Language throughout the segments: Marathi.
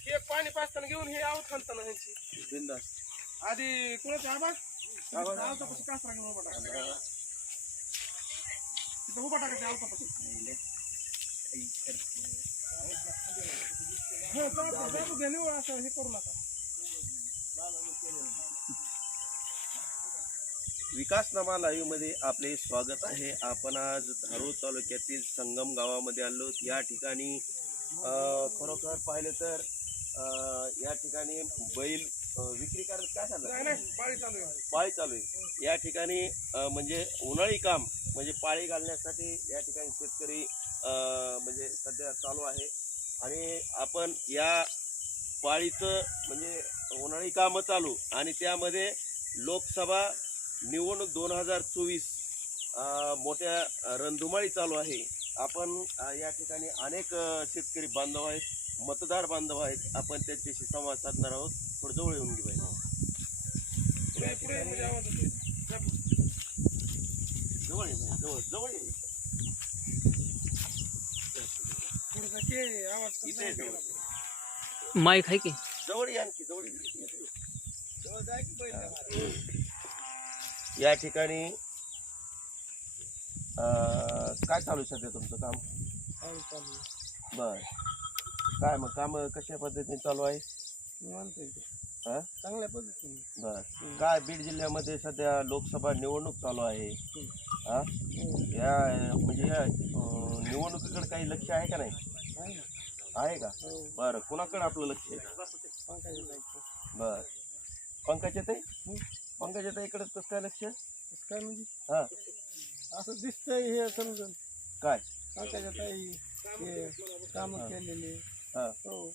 हे पाणी पाचताना घेऊन हे आवत खालताना ह्यांची आधी कुणाचे आबाज आवतापासून कासरा घेऊन उभा टाका तिथं उभा टाकायचं आवतापासून हो चालतं असं हे करू नका विकासनामा लाईव्हमध्ये आपले स्वागत आहे. आपण आज धारूर तालुक्यातील संगम गावामध्ये आलो. या ठिकाणी खरोखर पाहिलं तर या ठिकाणी बैल विक्री करायला काय झालं पाळी चालू आहे. या ठिकाणी म्हणजे उन्हाळी काम म्हणजे पाळी घालण्यासाठी या ठिकाणी शेतकरी अं, म्हणजे सध्या चालू आहे. आणि आपण या पाळीचं म्हणजे उन्हाळी कामं चालू आणि त्यामध्ये लोकसभा निवडणूक दोन हजार चोवीस मोठ्या रणधुमाळी चालू आहे. आपण या ठिकाणी अनेक शेतकरी बांधव आहेत मतदार बांधव आहेत. आपण त्यांच्याशी संवाद साधणार आहोत. थोडं जवळ येऊन घेऊ पुढे पुढे आवाज येतोय. जवळ जवळ जवळ इथे माईक आहे की? या ठिकाणी अं, काय चालू सध्या तुमचं काम. बर. काय मग काम कशा पद्धतीने चालू आहे. हा? चांगल्या पद्धतीने. बर. काय बीड जिल्ह्यामध्ये सध्या लोकसभा निवडणूक चालू आहे? हा. या म्हणजे या निवडणुकीकडे काही लक्ष आहे का नाही? आहे का? हो. बरं कुणाकडे आपलं लक्ष आहे. बर. पंकजा ताई? पंकजा ताईकडे कसं काय लक्ष काय म्हणजे? हा. असं दिसतंय हे समजून. काय? पंकजा ताई हे काम केलेले. हा. हो.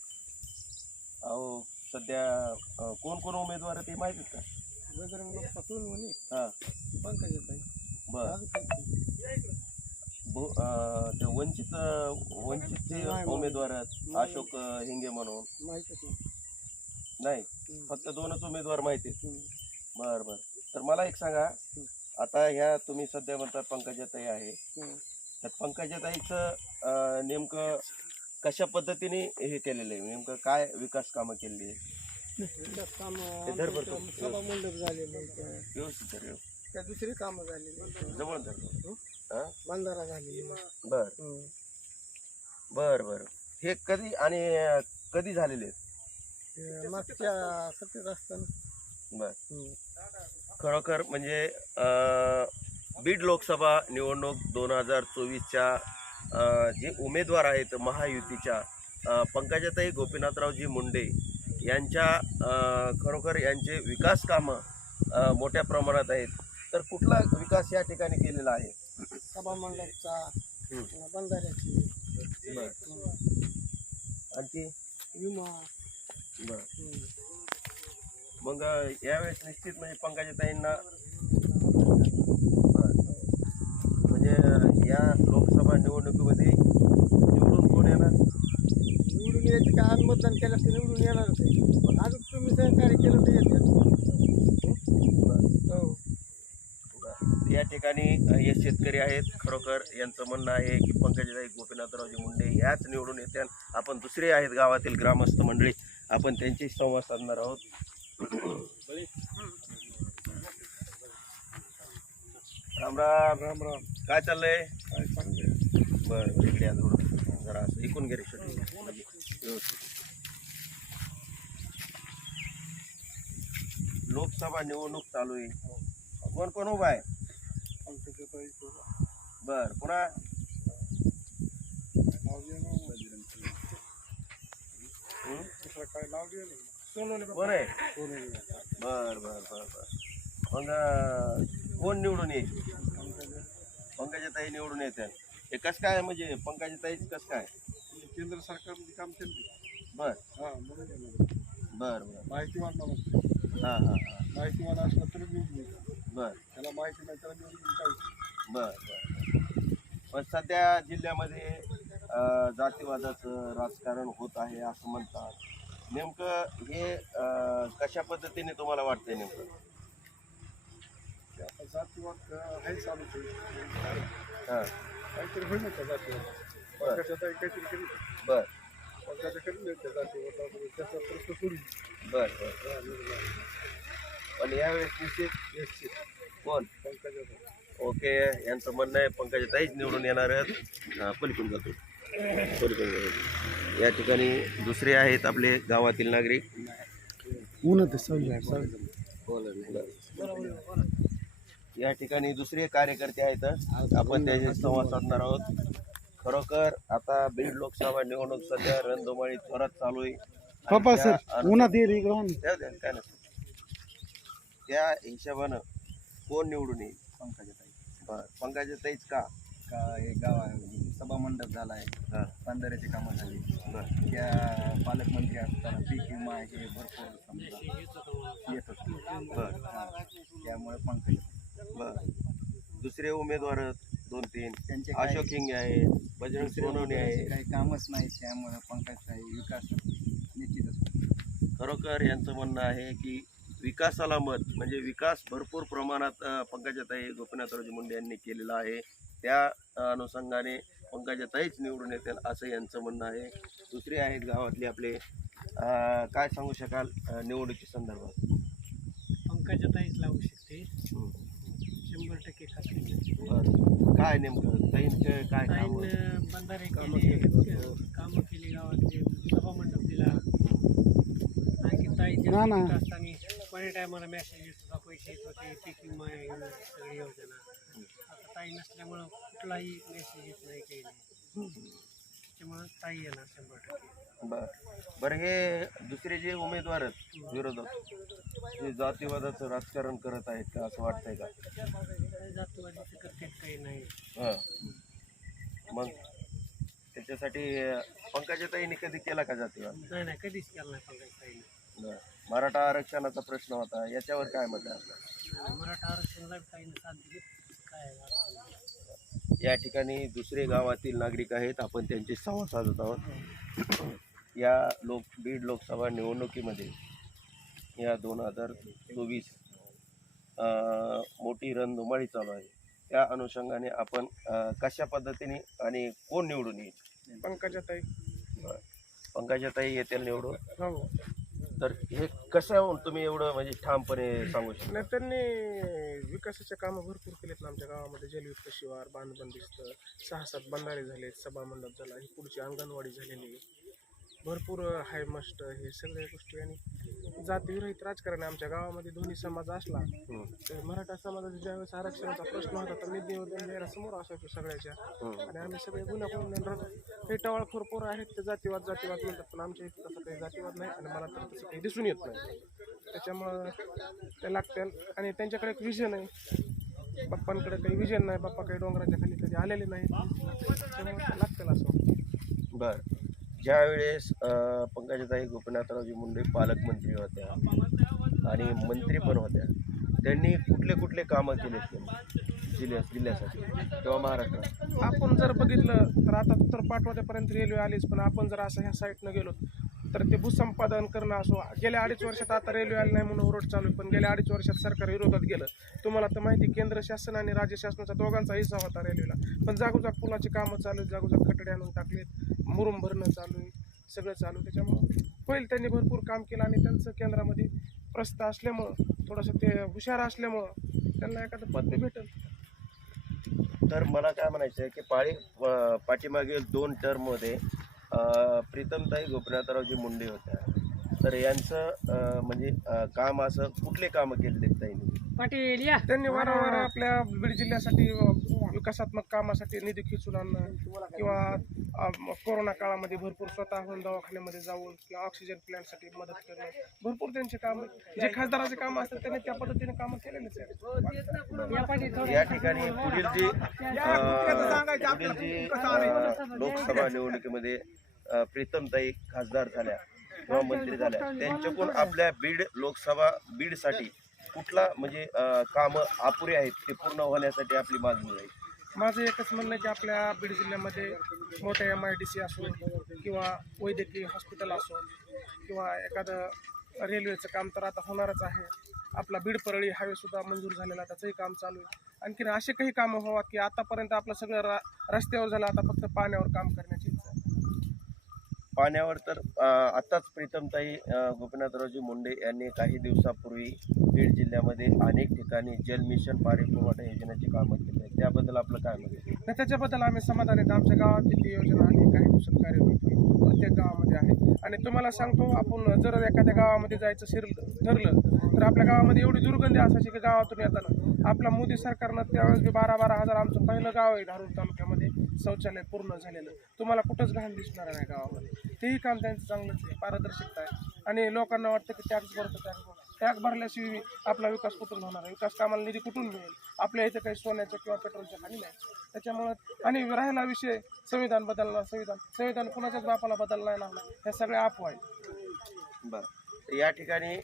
अहो सध्या अं, कोण कोण उमेदवार आहे ते माहिती आहेत का? बजरंगपासून म्हणे हा. पंकजा ताई. बर? ते वंचित वंचितचे उमेदवार आहेत अशोक हिंगे म्हणून. नाही. फक्त दोनच उमेदवार माहिती. बर बर. तर मला एक सांगा आता ह्या तुम्ही सध्या म्हणता पंकजाताई आहे. तर पंकजाताईचं नेमकं कशा पद्धतीने हे केलेलं आहे? नेमकं काय विकास कामं केलेली आहे. व्यवस्थित. त्या दुसरी कामं झालेली. जवळ धर. हा? बंधारा झालेली बर. बर बर. हे कधी आणि कधी झालेले आहेत? मागच्या सत्तेत असताना. बर. खरोखर म्हणजे बीड लोकसभा निवडणूक दोन हजार चोवीसच्या जे उमेदवार आहेत महायुतीच्या पंकजाताई गोपीनाथरावजी मुंडे यांच्या खरोखर यांचे विकास कामं मोठ्या प्रमाणात आहेत. तर कुठला विकास या ठिकाणी केलेला आहे? सभा मंडपचा हम्म. पुन्हा बंधाऱ्याची बर. आणखी विमा बर हम्म. मग अं, यावेळेस निश्चित म्हणजे पंकजाताईंना बर. म्हणजे अं, या लोकसभा निवडणुकीमध्ये निवडून कोण येणार निवडून यायचं का आम्ही मतदान केलं तर निवडून येणारच आहे पण अजून तुम्ही सहकार्य केलं तर येते हो या ठिकाणी हे शेतकरी आहेत. खरोखर यांचं म्हणणं आहे की पंकजाताई गोपीनाथरावजी मुंडे ह्याच निवडून येत्या आपण दुसरे आहेत गावातील ग्रामस्थ मंडळी. आपण त्यांची संवाद साधणार आहोत. राम राम. राम राम. काय चाललंय? बरं बरं इकडे या थोडं जरा असं ऐकून घे व्यवस्थित लोकसभा निवडणूक चालू आहे. कोण कोण उभा आहे? बर पुन्हा? कोण आहे? बर बर बर बर. मग कोण निवडून येईल? पंकजाताई निवडून येते हे कसं काय म्हणजे पंकजाताईच कसं काय? केंद्र सरकारने काम केलं बर. हा म्हणून बर बर. माहितीवान माणूस हां हां हां. माहितीवान असला तरी निवडून बर. त्याला माहिती नाही त्याला काय बर बर पण सध्या जिल्ह्यामध्ये अं, जातीवादाचं राजकारण होत आहे असं म्हणतात. नेमकं हे अं, कशा पद्धतीने तुम्हाला वाटतंय नेमकं? आता जातीवाद आहे चालूच आहे. हा. काहीतरी होईल त्या जातीवाद पंकजात काहीतरी करीत बर. पंकजा करीत त्या जातीवाद त्याचा प्रश्न सोडून. बर बर. पण यावेळेस निश्चित निश्चित. कोण? ओके यांचं म्हणणं आहे पंकजाताईच निवडून येणार आहेत. पलीकडून जातो. पलीकडून जातो. या ठिकाणी दुसरे आहेत आपले गावातील नागरिक. या ठिकाणी दुसरे कार्यकर्ते आहेत. आपण त्याचे संवाद साधणार आहोत. खरोखर आता बीड लोकसभा निवडणूक सध्या रणधुमाळी जोरात चालू आहे. आणि पप्पा त्या सर अनु- उन्हात येईल इकडं त्या- त्या- काय नसतं त्या हिशोबानं कोण निवडून येईल? पंकजाताई. बरं. पंकजाताईच का? का हे गाव आहे सभा मंडप झाला आहे. बंधाऱ्याची कामं झाली. बरं. त्या पालकमंत्री असताना पीक विमा हे भरपूर समजा येत होतं. बरं. त्यामुळे पंकज बरं. दुसरे उमेदवार दोन तीन. त्यांचे काही- अशोक हिंगे आहेत बजरंग सोनवणे आहे काही कामच नाही त्यामुळे पंकजताई विकास निश्चितच. खरोखर यांचं म्हणणं आहे की विकासाला मत म्हणजे विकास भरपूर प्रमाणात पंकजाताई गोपीनाथरावजी मुंडे यांनी केलेला आहे. त्या अनुषंगाने पंकजाताईच निवडून येतील असं यांचं म्हणणं आहे. दुसरे आहेत गावातले आपले. काय सांगू शकाल निवडणुकी संदर्भात? पंकजाताईच लावू शकते. शंभर टक्के खात्री काय नेमकं? ताईंचं काय बंधारे कामं केले. कामं केली गावातले. सभा मंडप दिला. आणखी ताई पहिले टायमाला मेसेज येत होता पैसे येत होते पीक विमा सगळी योजना. आता ताई नसल्यामुळं कुठलाही मेसेज येत नाही काही नाही. त्यामुळं ताई येणार शंभर टक्के. बरं. बरं हे दुसरे जे उमेदवार आहेत विरोधक ते जातीवादाचं राजकारण करत आहेत का असं वाटतंय का? जातीवादीचं करतेच काही नाही. हां. मग त्याच्यासाठी पंकजाताईंनी कधी केला का जातीवाद? नाही नाही कधीच केलं नाही पंकजाताईने बरं. मराठा आरक्षणाचा प्रश्न होता. याच्यावर काय मत आहे आपलं? मराठा आरक्षणाला ताईनं साथ दिली. काय आहे? या ठिकाणी दुसरे गावातील नागरिक आहेत. आपण त्यांचे संवाद साधत आहोत. या लोक बीड लोकसभा निवडणुकीमध्ये या दोन हजार चोवीस मोठी रणधुमाळी चालू आहे. त्या अनुषंगाने आपण अं, कशा पद्धतीने आणि कोण निवडून येईल? पंकजाताई. पंकजाताई येतील निवडून? हो. तर हे कसं तुम्ही एवढं म्हणजे ठामपणे सांगू शकता नाही त्यांनी विकासाचे कामं भरपूर केलेत ना आमच्या गावामध्ये जलयुक्त शिवार बांधबंदिस्त सहा सात बंधारे झाले सभामंडप झाला ही पुढची अंगणवाडी झालेली आहे. भरपूर हाय मस्ट हे सगळ्या गोष्टी. आणि जातीविरहित राजकारण आहे आमच्या गावामध्ये दोन्ही समाज असला. तर मराठा समाजाचा ज्यावेळेस आरक्षणाचा प्रश्न होता तर निधी वगैरे समोर असायचो सगळ्याच्या. आणि आम्ही सगळे गुन्हा करून राहतो. हे टवाळखोर पोरं आहेत ते जातीवाद जातीवाद म्हणतात पण आमच्या इथं तसं काही जातीवाद नाही आणि मला तर तसं काही दिसून येत नाही. त्याच्यामुळं ते लागतील. आणि त्यांच्याकडे एक विजन आहे. बाप्पांकडे काही विजन नाही. बाप्पा काही डोंगराच्या खाली कधी आलेले नाही. त्याच्यामुळे ते लागतील असं. बर. ज्यावेळेस पंकजाताई गोपीनाथरावजी मुंडे पालकमंत्री होत्या आणि मंत्री पण होत्या त्यांनी कुठले कुठले कामं केले जिल्ह्या जिल्ह्यासाठी. किंवा महाराष्ट्रात. आपण जर बघितलं तर आता तर पाठवत्यापर्यंत रेल्वे आलीच पण आपण जर असं ह्या साईडनं गेलो तर ते भूसंपादन करणं असो गेल्या अडीच वर्षात आता रेल्वे आली नाही म्हणून रोड चालू आहे पण गेल्या अडीच वर्षात सरकार विरोधात गेलं. तुम्हाला तर माहिती केंद्र शासन आणि राज्य शासनाचा दोघांचा हिस्सा होता रेल्वेला पण जागोजाग पुलाची कामं चालू आहेत जागोजाग खटडे आणून टाकलेत मुरुम भरणं चालू आहे सगळं चालू त्याच्यामुळं होईल त्यांनी भरपूर काम केलं आणि त्यांचं केंद्रामध्ये प्रस्थ असल्यामुळं थोडंसं ते हुशार असल्यामुळं त्यांना एखादं पद भेटेल. तर मला काय म्हणायचं आहे की पाळी पाठीमागील दोन टर्ममध्ये प्रीतमताई गोपीनाथरावजी मुंडे होत्या. तर यांचं म्हणजे काम असं कुठले कामं केले ताईंनी? पाटील या. त्यांनी वारंवार आपल्या बीड जिल्ह्यासाठी विकासात्मक कामासाठी निधी खिचून आणणं किंवा कोरोना काळामध्ये भरपूर स्वतःहून दवाखान्यामध्ये जाऊन किंवा ऑक्सिजन प्लॅन्टसाठी मदत करणं. भरपूर त्यांचे काम जे खासदाराचे काम असतात त्यांनी त्या पद्धतीने कामं केलेलेच आहेत. या ठिकाणी पुढील जी पुढील लोकसभा निवडणुकीमध्ये प्रीतमताई खासदार झाल्या किंवा मंत्री झाल्या. त्यांच्याकडून आपल्या बीड लोकसभा बीडसाठी कुठला म्हणजे कामं अपुरे आहेत ते पूर्ण होण्यासाठी आपली मागणी आहे? माझं एकच म्हणणं आहे की आपल्या बीड जिल्ह्यामध्ये मोठ्या एम आय डी सी असो किंवा वैद्यकीय हॉस्पिटल असो किंवा एखादं रेल्वेचं काम तर आता होणारच आहे. आपला बीड परळी हायवेसुद्धा मंजूर झालेला त्याचंही काम चालू आहे. आणखीन असे काही कामं व्हावं की आतापर्यंत आपलं सगळं रा रस्त्यावर झालं आता फक्त पाण्यावर काम करण्याची. पाण्यावर तर आत्ताच प्रीतमताई गोपीनाथरावजी मुंडे यांनी काही दिवसापूर्वी बीड जिल्ह्यामध्ये अनेक ठिकाणी जल मिशन पाणी पुरवठा योजनेची कामं केली. त्याबद्दल आपलं काय म्हणजे त्याच्याबद्दल आम्ही समाधान आहेत. आमच्या गावात ती योजना आली काही दिवसात कार्यान्वित होईल. प्रत्येक गावामध्ये आहे आणि तुम्हाला सांगतो आपण जर एखाद्या गावामध्ये जायचं शिर ठरलं तर आपल्या गावामध्ये एवढी दुर्गंधी असायची की गावातून येताना. आपला मोदी सरकारनं त्यावेळेस बी बारा बारा हजार आमचं पहिलं गाव आहे धारूर तालुक्यामध्ये शौचालय पूर्ण झालेलं. तुम्हाला कुठंच घाण दिसणार नाही गावामध्ये. तेही काम त्यांचं चांगलंच आहे पारदर्शकता आहे. आणि लोकांना वाटतं की टॅक्स भरतो टॅक्स भरतो. टॅक्स भरल्याशिवाय आपला विकास कुठून होणार आहे? विकास कामाला निधी कुठून मिळेल? आपल्या इथं काही सोन्याच्या किंवा पेट्रोलच्या खाली नाही. त्याच्यामुळं आणि राहिला विषय संविधान बदलणार संविधान संविधान कुणाच्याच बापाला बदलणार नाही ह्या सगळ्या अफवा आहेत बरं. या ठिकाणी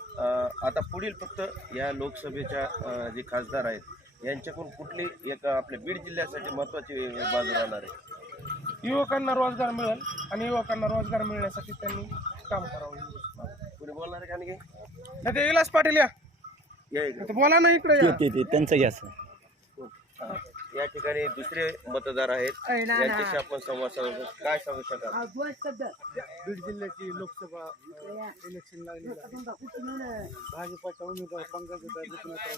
आता पुढील फक्त या लोकसभेच्या जे खासदार आहेत यांच्याकडून कुठली एक आपल्या बीड जिल्ह्यासाठी महत्त्वाची बाजू राहणार आहे? युवकांना रोजगार मिळेल आणि युवकांना रोजगार मिळण्यासाठी त्यांनी काम करावं. कुणी बोलणार आहे का नाही ते विलास पाटील या. या इकडे. ते बोला ना इकडे या. ते ते त्यांचं गॅस हा. या ठिकाणी दुसरे मतदार आहेत. यांच्याशी आपण संवाद साधू काय सांगू शकाल? बीड जिल्ह्याची लोकसभा इलेक्शन लागलेलं आहे. भाजपाच्या उमेदवार पंकज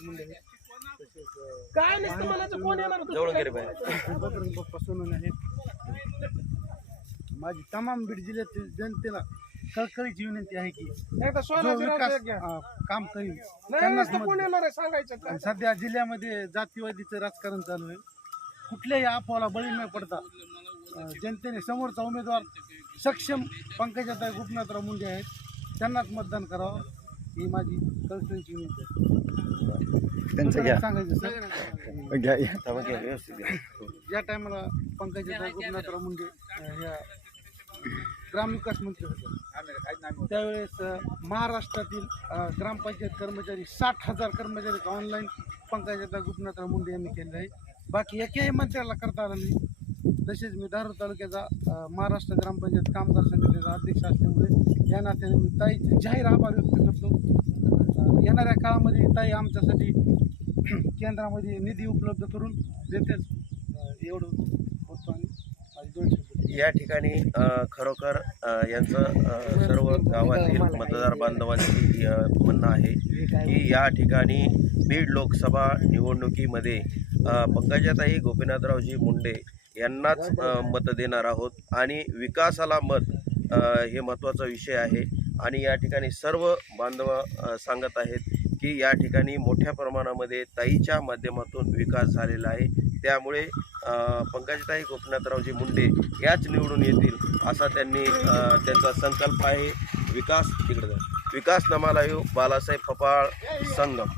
मुंडे तसेच अं, काय नसतं म्हणायचं कोण येणार होतं? जवळ गेले बाहेर. बजरंग बाप्पा सोनवणे आहेत. माझी तमाम बीड जिल्ह्यातील जनतेला कळकळीची विनंती आहे की. एकदा जो सोनाची विकास राहते घ्या अं, काम करील. नाही त्यांनाच नसतं मत कोण द्या. येणार आहे सांगायचं सध्या जिल्ह्यामध्ये जातीवादीचं राजकारण चालू आहे. कुठल्याही अफवाला बळी न पडता अं, जनतेने समोरचा उमेदवार सक्षम पंकजाताई गोपीनाथराव मुंडे आहेत. त्यांनाच मतदान करावं. ही माझी कळकळीची विनंती आहे. त्यांचं घ्या. सांगायचं सर? घ्या या. थांबा की, व्यवस्थित घ्या. या टायमाला पंकजाताई गोपीनाथराव मुंडे अं, ह्या ग्रामविकास मंत्री होते. त्यावेळेस महाराष्ट्रातील ग्रामपंचायत कर्मचारी साठ हजार कर्मचारी ऑनलाईन पंकजाताई गोपीनाथराव मुंडे यांनी केले आहे बाकी एकही मंत्र्याला करता आलं नाही. तसेच मी धारूर तालुक्याचा महाराष्ट्र ग्रामपंचायत कामगार समितीचा अध्यक्ष असल्यामुळे या नात्याने मी ताईचे जाहीर आभार व्यक्त करतो. येणाऱ्या काळामध्ये ताई आमच्यासाठी केंद्रामध्ये निधी उपलब्ध करून देतेच एवढं बोलतो आणि माझी दोन शब्द या ठिकाणी खरोखर यांचं सर्व गावातील मतदार बांधवांची म्हणणं आहे की या ठिकाणी बीड लोकसभा निवडणुकीमध्ये पंकजाताई गोपीनाथरावजी मुंडे यांनाच मत देणार आहोत. आणि विकासाला मत हे महत्त्वाचा विषय आहे. आणि या ठिकाणी सर्व बांधव सांगत आहेत की या ठिकाणी मोठ्या प्रमाणामध्ये ताईच्या माध्यमातून विकास झालेला आहे. त्यामुळे पंकजताई गोपीनाथरावजी मुंडे याच निवडून येतील असा त्यांनी त्यांचा संकल्प आहे. विकास तिकडे विकास विकास येऊ बालासाहेब फपाळ संगम.